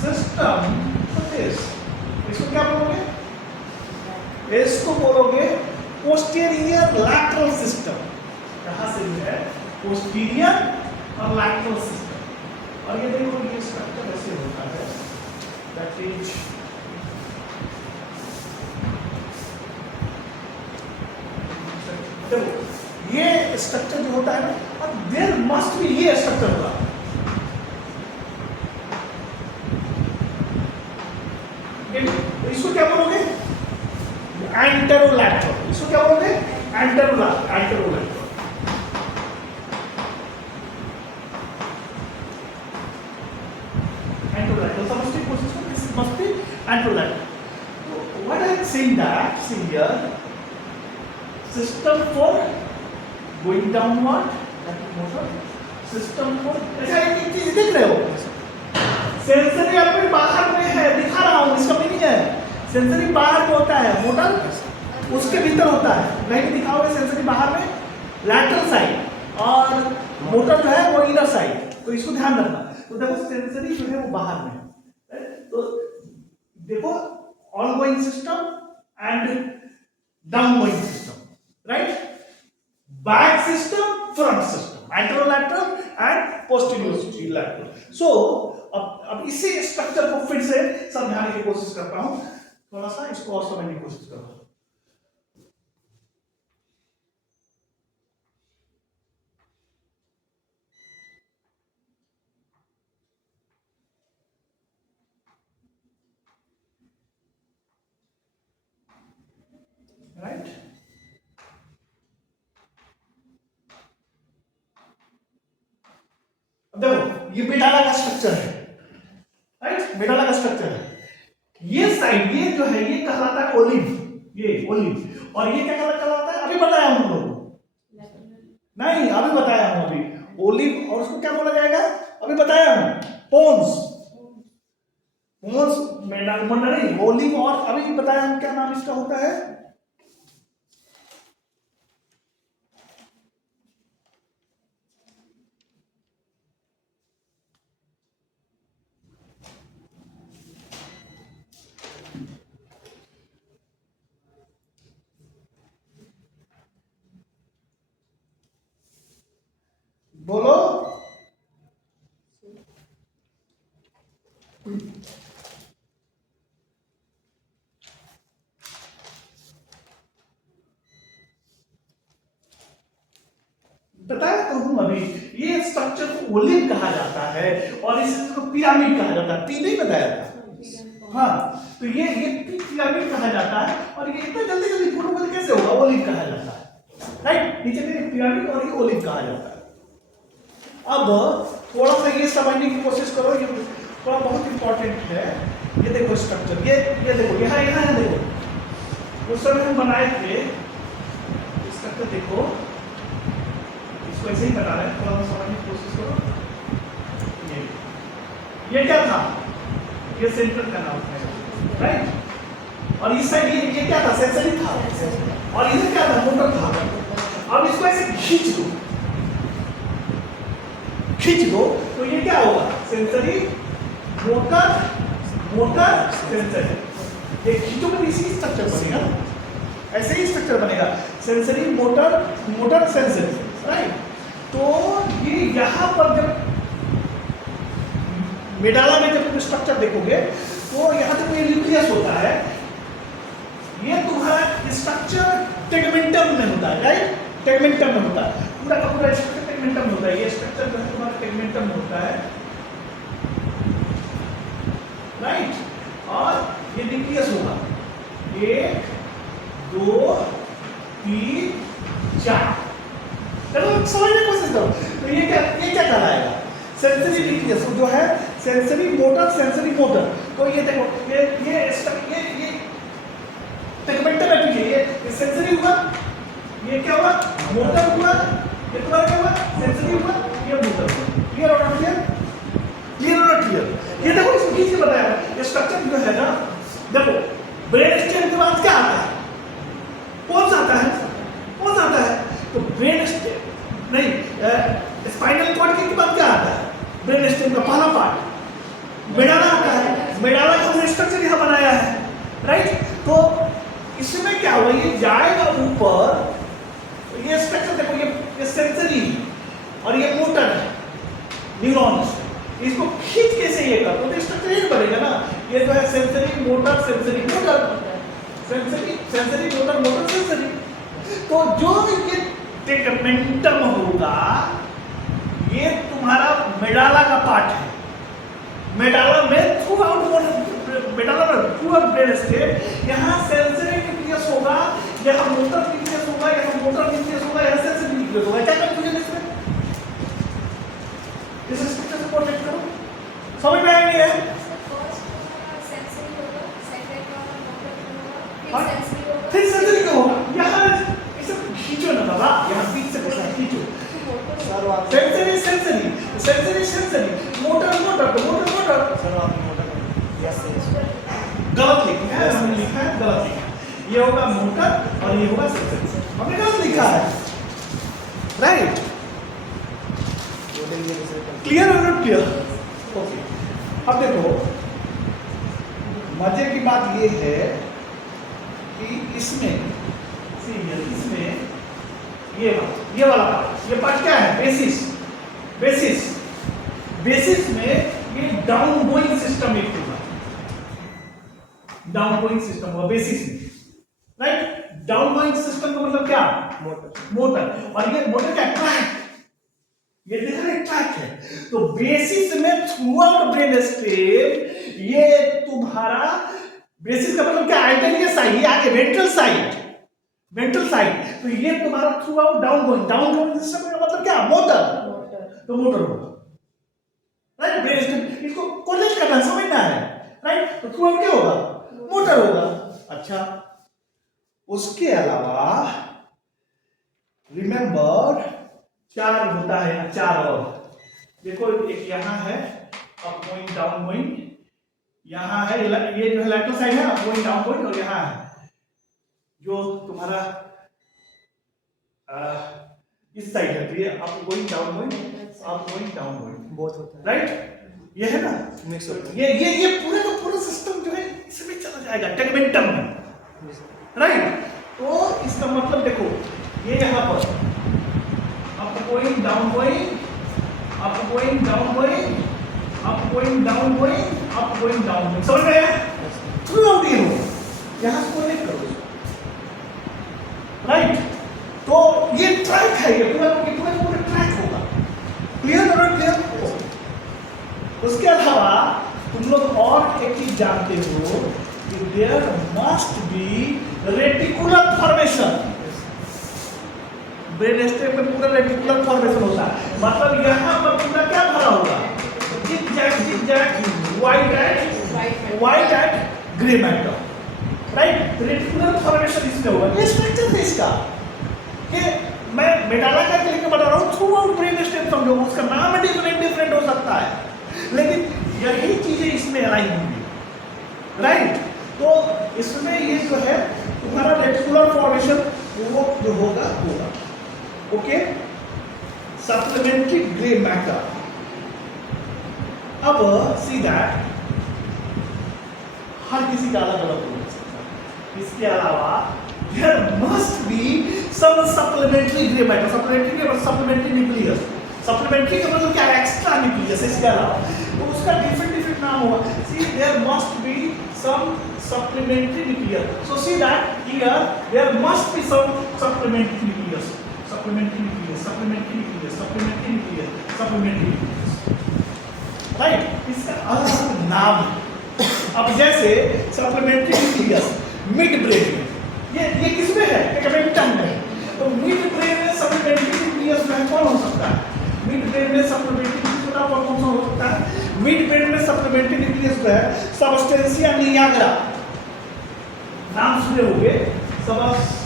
system for this. इसको क्या बोलोगे? इसको बोलोगे posterior lateral system. यहाँ से जो है posterior और lateral system। और ये देखो ये स्ट्रक्चर ऐसे होता है, दैट इज देखो ये स्ट्रक्चर जो होता है ना, और देयर मस्ट बी ये स्ट्रक्चर होगा। इसको क्या बोलोगे? एंटेरोलैटरल। इसको क्या बोलोगे? एंटेरोलैटरल। Must be anterolateral. What I am saying that, see here, system for going downward, that is motor. System for ऐसा एक चीज देख रहे हो? सेंसरी अपने बाहर में है, दिखा रहा हूँ, इसका मीनिंग है सेंसरी बाहर में होता है, मोटर उसके भीतर होता है। नहीं दिखाओगे सेंसरी बाहर में लैटरल साइड और मोटर जो है वो इनर साइड, तो इसको ध्यान रखना। तो देखो सेंसरी जो है वो बाहर में, तो देखो ongoing system and downgoing system, right, back system, front system, anterolateral and posterior lateral. So अब इसी स्ट्रक्चर को फिर से समझाने की कोशिश करता हूं, थोड़ा सा इसको और समझने की कोशिश करो। राइट, अब देखो ये मेडाला का स्ट्रक्चर है, राइट, मेडाला का स्ट्रक्चर है। ये साइड ये जो है ये कहलाता है ओलिव, ये ओलिव, और ये क्या कहलाता है? अभी बताया हूं तुम लोगों को, नहीं अभी बताया हूं, अभी ओलिव, और उसको क्या बोला जाएगा अभी बताया हूं, पोन्स। पोन्स मेडाला नहीं, ओलिव, और अभी बताया हूं क्या नाम इसका होता है? बोलो, ओलिव कहा जाता है और इस चीज को पिरामिड कहा जाता है। पी नहीं बताया था, हाँ, तो ये पिरामिड कहा जाता है और ये इतना जल्दी जल्दी फोटो कैसे होगा? ओलिव कहा जाता है, राइट। नीचे में पिरामिड और ये ओलिव कहा जाता है। अब थोड़ा सा ये समझने की कोशिश करो, ये थोड़ा बहुत इंपॉर्टेंट है। ये देखो स्ट्रक्चर, ये देखो यहाँ है देखो, उस समय हम बनाए थे स्ट्रक्चर, देखो इसको ऐसे ही बना रहे हैं, थोड़ा सा समझने की कोशिश करो। ये क्या था? ये सेंटर का नाम है, राइट। और इस साइड ये क्या था? सेंसरी था, और इधर क्या था? मोटर था। अब इसको ऐसे खींच दो तो ये क्या होगा? Sensory motor, motor sensory. ये खींचो तो इसी स्ट्रक्चर बनेगा, ऐसे ही स्ट्रक्चर बनेगा, sensory motor, motor sensory, right. तो ये यहाँ पर जब मेडाला में जब तुम स्ट्रक्चर देखोगे तो यहाँ जब ये न्यूक्लियस होता है, ये तुम्हारा स्ट्रक्चर टेगमेंटम में होता है, राइट। टेगमेंटम में होता है, पूरा का पूरा स्ट्रक्चर टेगमेंटम में होता है। ये स्ट्रक्चर जो है तुम्हारा टेगमेंटम में होता है, राइट। और ये न्यूक्लियस होगा 1 2 3 4। चलो समझने की कोशिश करो। तो ये क्या कहलाएगा? सेंसरी न्यूक्लियस जो है, सेंसरी मोटर, सेंसरी मोटर। तो ये देखो ये टेगमेंटम है, ये सेंसरी हुआ, ये क्या हुआ? मोटर हुआ, ये तुम्हारा क्या हुआ? सेंसरी हुआ, ये मोटर हुआ। क्लियर और नॉट क्लियर? क्लियर और नॉट क्लियर? ये देखो इसको खींच के बताया, ये स्ट्रक्चर जो है ना, देखो ब्रेन स्टेम के बाद क्या आता है? कौन सा आता है? कौन सा आता है? तो ब्रेन स्टेम नहीं, स्पाइनल कॉर्ड के बाद क्या आता है? ब्रेन स्टेम का पहला पार्ट मेडाला आता है। मेडाला का हमने स्ट्रक्चर यहाँ बनाया है, राइट। तो इसमें क्या हुआ? ये जाएगा ऊपर, ये स्ट्रक्चर देखो, ये सेंसरी और ये मोटर है, न्यूरॉन्स। इसको खींच के से ये कर तो स्ट्रक्चर ये बनेगा ना। ये जो है sensory motor, sensory motor, sensory motor, motor sensory. तो जो ये टेगमेंटम होगा, ये तुम्हारा मेडाला का पार्ट है। मेडाला में थ्रू आउट ब्रेन स्टेम, यहाँ सेंसरी न्यूक्लियस होगा, यहाँ मोटर न्यूक्लियस होगा, यहाँ मोटर न्यूक्लियस होगा, यहाँ सेंसरी न्यूक्लियस होगा। क्या कंफ्यूजन इसमें? इस स्ट्रक्चर को प्रोटेक्ट करो, समझ में आएंगे? फिर सेंसरी का होगा, यहाँ इसे खींचो ना बाबा, यहाँ बीच से पूरा खींचो। Sensory sensory, sensory sensory, motor motor, तो मोटर मोटर। गलत लिखा है, हमने लिखा है गलत लिखा है। ये होगा मोटर और ये होगा सेंसरी, हमने गलत लिखा है, राइट। क्लियर और नॉट क्लियर? ओके। अब देखो मजे की बात ये है कि इसमें ये वाला पार्ट क्या है? बेसिस में ये डाउन गोइंग सिस्टम एक होगा, डाउन गोइंग सिस्टम होगा बेसिस में, राइट। डाउन गोइंग सिस्टम का मतलब क्या? मोटर। और ये मोटर क्या? ट्रैक। ये देख रहे ट्रैक है। तो बेसिस में थ्रू आउट ब्रेन स्टेम, ये तुम्हारा बेसिस का मतलब क्या? एंटीरियर साइड, ये आगे वेंट्रल साइड। तो ये तुम्हारा through out down going system का मतलब क्या? मोटर। तो मोटर होगा, राइट। ब्रेन स्टेम इसको कोरिलेट करना, समझना है, राइट। तो थ्रू आउट क्या होगा? मोटर होगा। अच्छा, उसके अलावा रिमेंबर 4 होता है, 4 और देखो, एक यहाँ है अप गोइंग डाउन गोइंग, यहाँ है ये जो है लेफ्ट साइड है अप गोइंग डाउन गोइंग, और यहाँ है जो तुम्हारा इस साइड है, तो ये अप गोइंग डाउन गोइंग बहुत होता है, राइट। ये है ना मिक्स होता है, ये पूरे का पूरा सिस्टम जो है इसमें चला जाएगा टेगमेंटम में, राइट। तो इसका मतलब देखो ये यहाँ पर up going down going, up going down going, up going down going, up going down going, समझ में आया? थ्रू आउट ये हो, यहाँ से कनेक्ट करो, राइट। तो ये ट्रैक है, ये पूरा ट्रैक होगा। क्लियर और नॉट क्लियर? उसके अलावा तुम लोग और एक चीज जानते हो कि there must be reticular formation. Brain stem में पूरा रेटिकुलर फॉर्मेशन होता है, मतलब यहाँ पर पूरा क्या भरा होगा, white and grey matter, right. Reticular formation इसमें होगा। ये स्ट्रक्चर है इसका कि मैं मेडाला का लिख बता रहा हूँ, थ्रू आउट ब्रेन स्टेम समझो, उसका नाम डिफरेंट हो सकता है, लेकिन यही चीजें इसमें अलाइन होंगी, राइट। तो इसमें ये जो है तुम्हारा रेटिकुलर फॉर्मेशन वो जो होगा। Okay, supplementary grey matter. अब सी दैट हर किसी का अलग अलग हो सकता है। इसके अलावा there must be some supplementary gray matter, supplementary nucleus। supplementary का मतलब क्या है, एक्स्ट्रा न्यूक्लियस। इसके अलावा तो उसका डिफरेंट नाम होगा। see there must be some supplementary nucleus, so see that here there must be some supplementary nucleus, right. इसका अलग नाम है। अब जैसे सप्लीमेंट्री न्यूक्लियस मिड ब्रेन में, ये किसमें है, कैपेटम में। तो मिड ब्रेन में सप्लीमेंट्री न्यूक्लियस में कौन हो सकता है, मिड ब्रेन में सप्लीमेंट्री न्यूक्लियस कौन हो सकता है, मिड ब्रेन में सप्लीमेंट्री न्यूक्लियस जो है सबस्टेंशिया निग्रा, नाम सुने होंगे, सबस्टेंशिया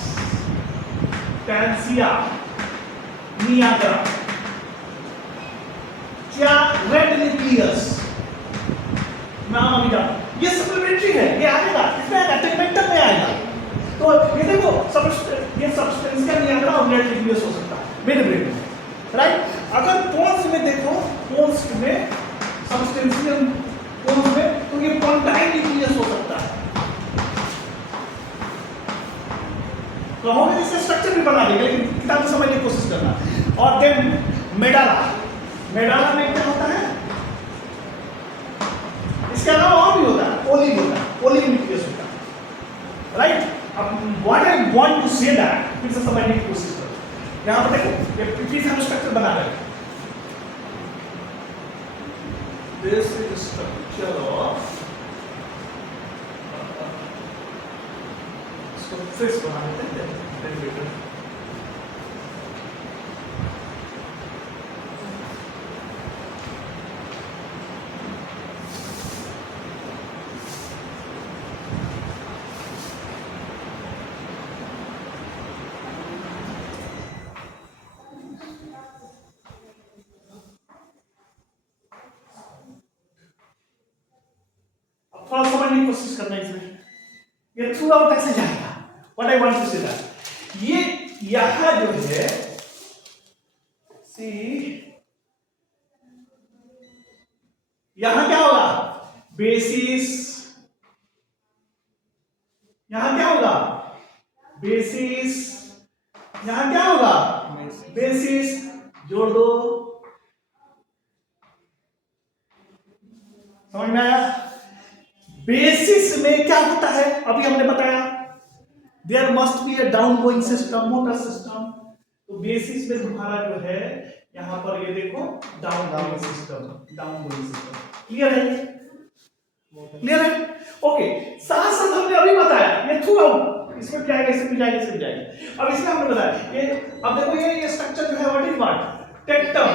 निग्रा या रेड न्यूक्लियस, नाम अभी जान, ये सप्लीमेंट्री है, ये आएगा, इसमें आएगा, टेगमेंटम में आएगा। तो ये देखो ये सबस्टेंशिया निग्रा और रेड न्यूक्लियस हो सकता है मिड ब्रेन में, राइट। अगर पोन्स में देखो, पोन्स में सबस्टेंशिया पोन्स में तो ये पोन्टाइन न्यूक्लियस हो सकता है। तो हम इसका स्ट्रक्चर भी बना देंगे, लेकिन किताब में समझने की कोशिश करना। और देन मेडाला, मेडाला में क्या होता है, इसके अलावा और भी होता है, ओलिव होता है, ओलिव न्यूक्लियस होता है, राइट। अब what I want to say that, फिर से समझने की कोशिश करो। यहां पर देखो, ये प्रीवियस हम स्ट्रक्चर बना रहे हैं। दिस इज स्ट्रक्चर ऑफ, इसको फिर से बना लेते हैं, डेरिवेटिव। थोड़ा समझने की कोशिश करना इसमें, ये थ्रू आउट ऐसे जाएगा। What I want to say that, ये यहां जो है सी, यहां क्या होगा, बेसिस, यहां क्या होगा, बेसिस, यहां क्या होगा, बेसिस, जोड़ दो, समझ में आया। बेसिस में क्या होता है, अभी हमने बताया, there must be a down going system, motor system. तो बेसिस में तुम्हारा जो है यहां पर ये देखो down going system, down going system. Clear है, क्लियर है, ओके। साथ साथ हमने अभी बताया ये थ्रू आउट, इसमें भी जाएगा, इसमें भी जाएगा, इसमें भी जाएगा। अब इसमें हमने बताया ये, अब देखो ये स्ट्रक्चर जो है what is what, tectum,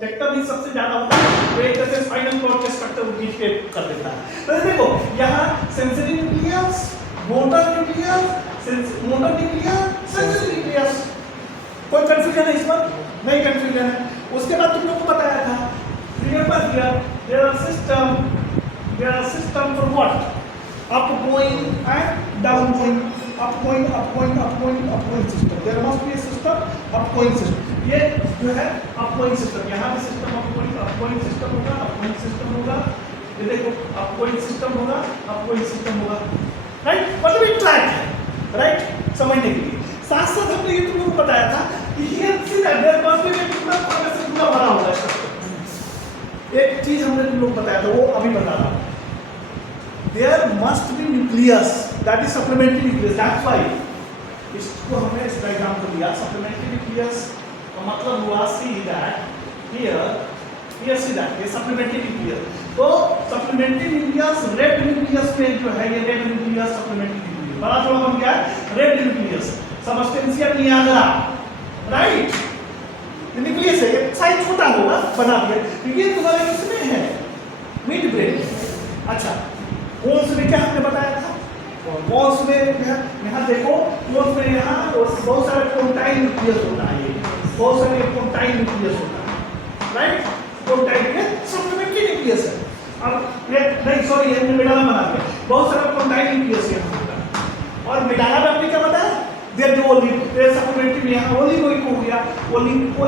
tectum ही सबसे ज्यादा होता है, तो एक तरह से स्पाइनल कॉर्ड के स्ट्रक्चर को खींच के कर देता है। तो देखो यहाँ sensory nucleus, motor nucleus, motor nucleus, sensory nucleus. कोई कंफ्यूजन है इसमें, नहीं कंफ्यूजन है। उसके बाद तुम लोग को बताया था, remember here there are system for what, upgoing and downgoing, upgoing system, there must be a system upgoing system। ये जो है upgoing system, यहाँ पे system upgoing system होगा, ये देखो upgoing system होगा, राइट। मतलब एक ट्रैक है, राइट, समझने के लिए। साथ साथ हमने ये तुमको बताया था कि here see that there must be a पूरा भरा होगा स्ट्रक्चर। एक चीज हमने तुम लोग बताया था, वो अभी बता रहा हूँ, there must be nucleus, that is supplementary nucleus, that's why इसको हमने इस डायग्राम को लिया। supplementary nucleus का मतलब हुआ see that here see that ये supplementary nucleus, तो सप्लीमेंट्री न्यूक्लियस रेड न्यूक्लियस में जो है ये रेड न्यूक्लियस सप्लीमेंट्री न्यूक्लियस बड़ा थोड़ा बन गया है red nucleus substantial Niagara right nucleus है ये साइज छोटा होगा बना दिया क्योंकि ये तुम्हारे किसमें है मिड ब्रेन अच्छा कोन्स में क्या हमने बताया था कोन्स में यहाँ देखो कोन्स में यहाँ बहुत सारे कॉन्टाइन न्यूक्लियस होता है ये बहुत सारे कॉन्टाइन न्यूक्लियस होता है राइट कॉन्टाइन में सप्लीमेंट्री न्यूक्लियस है अब ये नहीं सॉरी ये मेडाला बना दिया बहुत सारा कॉन्टाइन न्यूक्लियस यहाँ होता है और मेडाला में हमने क्या बताया देर जो सप्लीमेंट्री में यहाँ ओलिगोइक हो गया ओलिग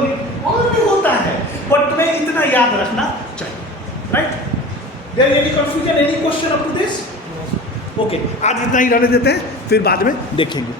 और भी होता है बट तुम्हें इतना याद रखना चाहिए right there any confusion any question up to this okay आज इतना ही रहने देते हैं फिर बाद में देखेंगे।